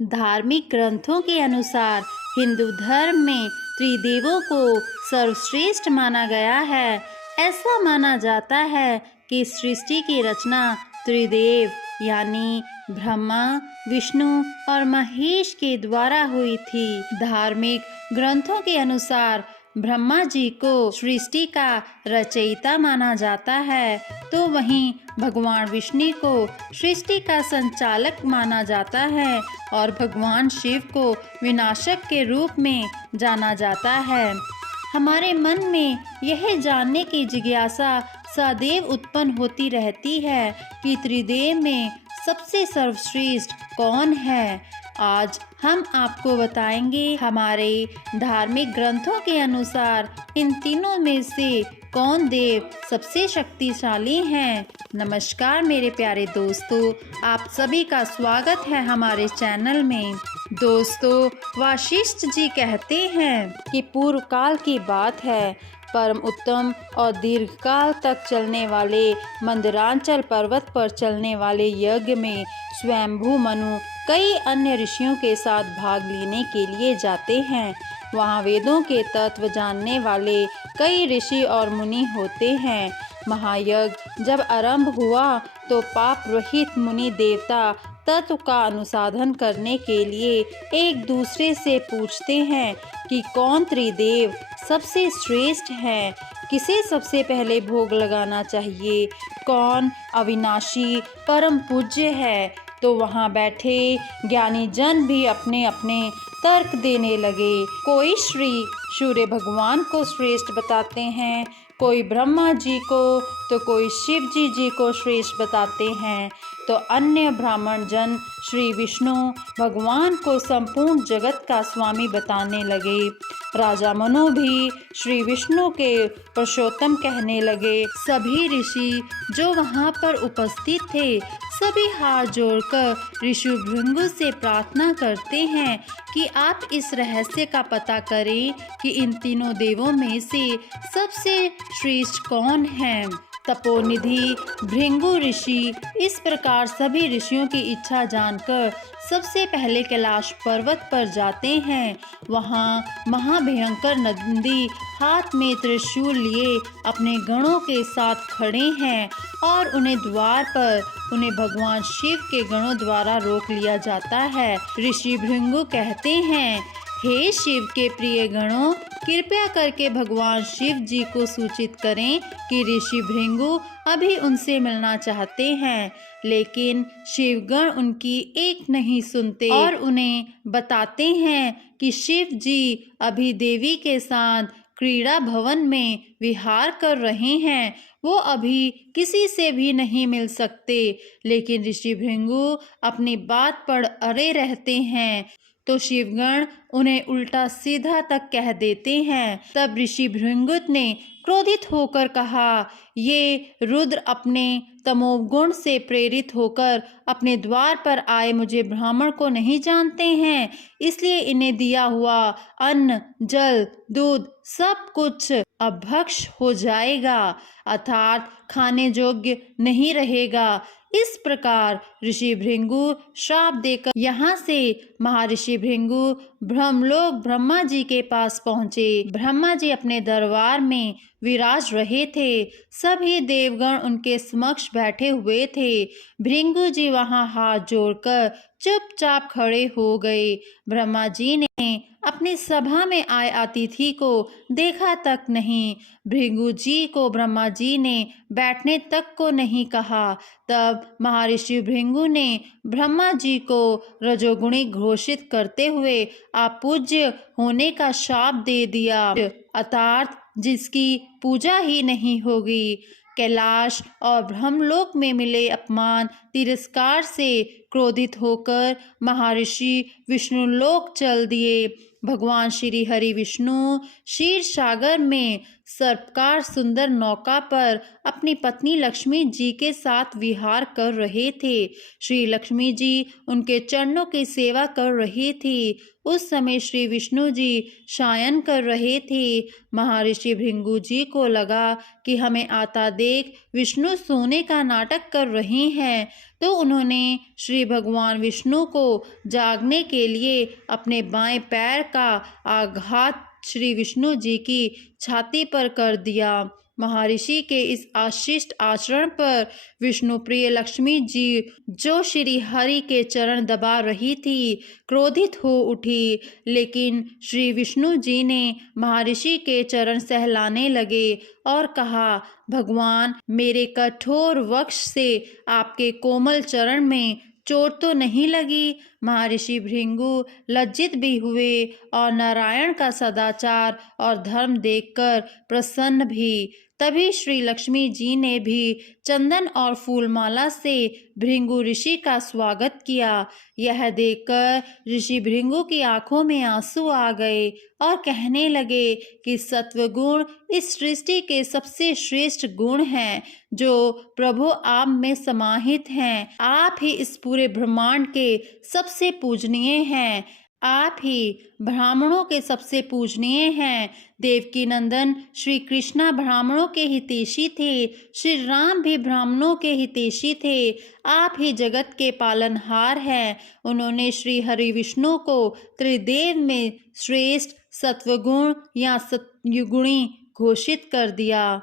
धार्मिक ग्रंथों के अनुसार हिंदू धर्म में त्रिदेवों को सर्वश्रेष्ठ माना गया है। ऐसा माना जाता है कि सृष्टि की रचना त्रिदेव यानी ब्रह्मा, विष्णु और महेश के द्वारा हुई थी। धार्मिक ग्रंथों के अनुसार ब्रह्मा जी को सृष्टि का रचयिता माना जाता है, तो वहीं भगवान विष्णु को सृष्टि का संचालक माना जाता है और भगवान शिव को विनाशक के रूप में जाना जाता है। हमारे मन में यह जानने की जिज्ञासा सदैव उत्पन्न होती रहती है कि त्रिदेव में सबसे सर्वश्रेष्ठ कौन है। आज हम आपको बताएंगे हमारे धार्मिक ग्रंथों के अनुसार इन तीनों में से कौन देव सबसे शक्तिशाली हैं। नमस्कार मेरे प्यारे दोस्तों, आप सभी का स्वागत है हमारे चैनल में। दोस्तों, वशिष्ठ जी कहते हैं कि पूर्व काल की बात है, परम उत्तम और दीर्घकाल तक चलने वाले मंदरांचल पर्वत पर चलने वाले यज्ञ में स्वयंभू मनु कई अन्य ऋषियों के साथ भाग लेने के लिए जाते हैं। वहाँ वेदों के तत्व जानने वाले कई ऋषि और मुनि होते हैं। महायज्ञ जब आरंभ हुआ तो पाप रहित मुनि देवता तत्व का अनुसाधन करने के लिए एक दूसरे से पूछते हैं कि कौन त्रिदेव सबसे श्रेष्ठ है, किसे सबसे पहले भोग लगाना चाहिए, कौन अविनाशी परम पूज्य है। तो वहाँ बैठे ज्ञानी जन भी अपने अपने तर्क देने लगे। कोई श्री सूर्य भगवान को श्रेष्ठ बताते हैं, कोई ब्रह्मा जी को, तो कोई शिव जी को श्रेष्ठ बताते हैं, तो अन्य ब्राह्मण जन श्री विष्णु भगवान को संपूर्ण जगत का स्वामी बताने लगे। राजा मनु भी श्री विष्णु के पुरुषोत्तम कहने लगे। सभी ऋषि जो वहाँ पर उपस्थित थे सभी हाथ जोड़कर ऋषि भृंगु से प्रार्थना करते हैं कि आप इस रहस्य का पता करें कि इन तीनों देवों में से सबसे श्रेष्ठ कौन है। तपोनिधि भृंगु ऋषि इस प्रकार सभी ऋषियों की इच्छा जानकर सबसे पहले कैलाश पर्वत पर जाते हैं। वहाँ महाभयंकर नंदी हाथ में त्रिशूल लिए अपने गणों के साथ खड़े हैं और उन्हें द्वार पर उन्हें भगवान शिव के गणों द्वारा रोक लिया जाता है। ऋषि भृंगु कहते हैं, हे शिव के प्रिय गणों, कृपया करके भगवान शिव जी को सूचित करें कि ऋषि भृंगु अभी उनसे मिलना चाहते हैं। लेकिन शिवगण उनकी एक नहीं सुनते और उन्हें बताते हैं कि शिव जी अभी देवी के साथ क्रीड़ा भवन में विहार कर रहे हैं, वो अभी किसी से भी नहीं मिल सकते। लेकिन ऋषि भृंगु अपनी बात पर अड़े रहते हैं, तो शिवगण उन्हें उल्टा सीधा तक कह देते हैं। तब ऋषि भृंगुत ने क्रोधित होकर कहा, ये रुद्र अपने तमोगुण से प्रेरित होकर अपने द्वार पर आए मुझे ब्राह्मण को नहीं जानते हैं, इसलिए इन्हें दिया हुआ अन्न, जल, दूध सब कुछ अभक्ष हो जाएगा, अर्थात खाने योग्य नहीं रहेगा। इस प्रकार ऋषि भृंगु श्राप देकर यहाँ से महर्षि भृंगु ब्रह्मलोक ब्रह्मा जी के पास पहुँचे। ब्रह्मा जी अपने दरबार में विराज रहे थे। सभी देवगण उनके समक्ष बैठे हुए थे। भृंगु जी वहाँ हाथ जोड़कर चुपचाप खड़े हो गए। ब्रह्मा जी ने अपनी सभा में आए अतिथि को देखा तक नहीं। भृंगु जी को ब्रह्मा जी ने बैठने तक को नहीं कहा। तब महर्षि भृंगु ने ब्रह्मा जी को रजोगुणी घोषित करते हुए अपूज्य होने का शाप दे दिया, अर्थात जिसकी पूजा ही नहीं होगी। कैलाश और ब्रह्मलोक में मिले अपमान तिरस्कार से क्रोधित होकर महर्षि विष्णुलोक चल दिए। भगवान श्री हरि विष्णु क्षीर सागर में सर्पकार सुंदर नौका पर अपनी पत्नी लक्ष्मी जी के साथ विहार कर रहे थे। श्री लक्ष्मी जी उनके चरणों की सेवा कर रही थी। उस समय श्री विष्णु जी शयन कर रहे थे। महर्षि भृंगु जी को लगा कि हमें आता देख विष्णु सोने का नाटक कर रहे हैं। तो उन्होंने श्री भगवान विष्णु को जागने के लिए अपने बाएं पैर का आघात श्री विष्णु जी की छाती पर कर दिया। महर्षि के इस आशिष्ट आचरण पर विष्णु प्रिय लक्ष्मी जी, जो श्री हरि के चरण दबा रही थी, क्रोधित हो उठी। लेकिन श्री विष्णु जी ने महर्षि के चरण सहलाने लगे और कहा, भगवान, मेरे कठोर वक्ष से आपके कोमल चरण में चोट तो नहीं लगी। महर्षि भृंगु लज्जित भी हुए और नारायण का सदाचार और धर्म देखकर प्रसन्न भी। तभी श्री लक्ष्मी जी ने भी चंदन और फूलमाला से भृंगु ऋषि का स्वागत किया। यह देखकर ऋषि भृंगु की आंखों में आंसू आ गए और कहने लगे कि सत्वगुण इस सृष्टि के सबसे श्रेष्ठ गुण हैं, जो प्रभु आप में समाहित हैं। आप ही इस पूरे ब्रह्मांड के सबसे पूजनीय हैं। आप ही ब्राह्मणों के सबसे पूजनीय हैं। देवकी नंदन श्री कृष्णा ब्राह्मणों के हितैषी थे। श्री राम भी ब्राह्मणों के हितैषी थे। आप ही जगत के पालनहार हैं। उन्होंने श्री हरि विष्णु को त्रिदेव में श्रेष्ठ सत्वगुण या सत्युगुणी घोषित कर दिया।